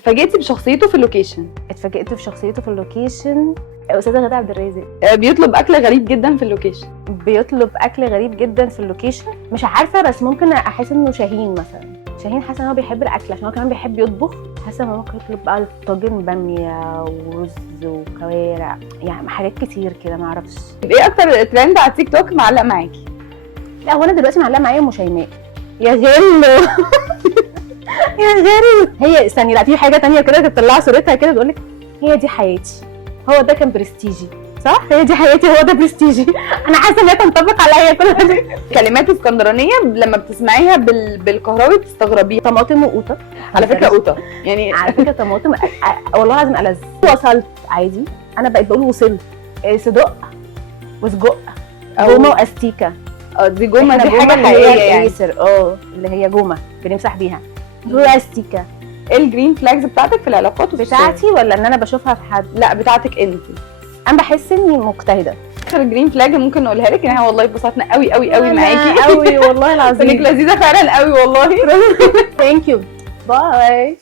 اتفاجئتي بشخصيته في اللوكيشن؟ اتفاجئت بشخصيته في اللوكيشن استاذ غادة عبد الرازق. بيطلب اكل غريب جدا في اللوكيشن. بيطلب اكل غريب جدا في اللوكيشن، مش عارفه بس ممكن احس انه شاهين مثلا. شاهين حاسه ان هو بيحب الاكل عشان هو كمان بيحب يطبخ. حاسه ان هو ممكن يطلب بقى طاجن باميه ورز وكوارع، يعني حاجات كتير كده ما اعرفش. ايه اكتر ترند على التيك توك معلق معاكي؟ لا هو انا دلوقتي معلقه معايا ام شيماء. يا غلو يا غلو. هي ثانيه، لا في حاجه تانية كده بتطلع صورتها كده بتقول لك هي دي حياتي، هو ده كان برستيجي، صح؟ هي دي حياتي، هو ده برستيجي. انا حاسه ان هي تنطبق عليا كل كلمات اسكندرانيه لما بتسمعيها بالكهراوي بتستغربيها. طماطم وقوطه. على فكره قوطه يعني على فكره طماطم والله العظيم ألذ. وصلت عادي، انا بقيت بقول وصلت. صدق وسجق، جومه واستيكه. دي جومه، دي جومة حاجه اللي حقيقيه هي يعني. اللي هي جومه بنمسح بيها. واستيكه. ايه الجرين فلاجز بتاعتك في العلاقات بتاعتي ولا ان انا بشوفها في حد؟ لا بتاعتك انت. انا بحس اني مجتهده. اخر جرين فلاج ممكن نقولها لك ان احنا والله اتبسطنا قوي قوي قوي معاكي قوي والله انك العظيم. لذيذه فعلا قوي والله. ثانك يو. باي.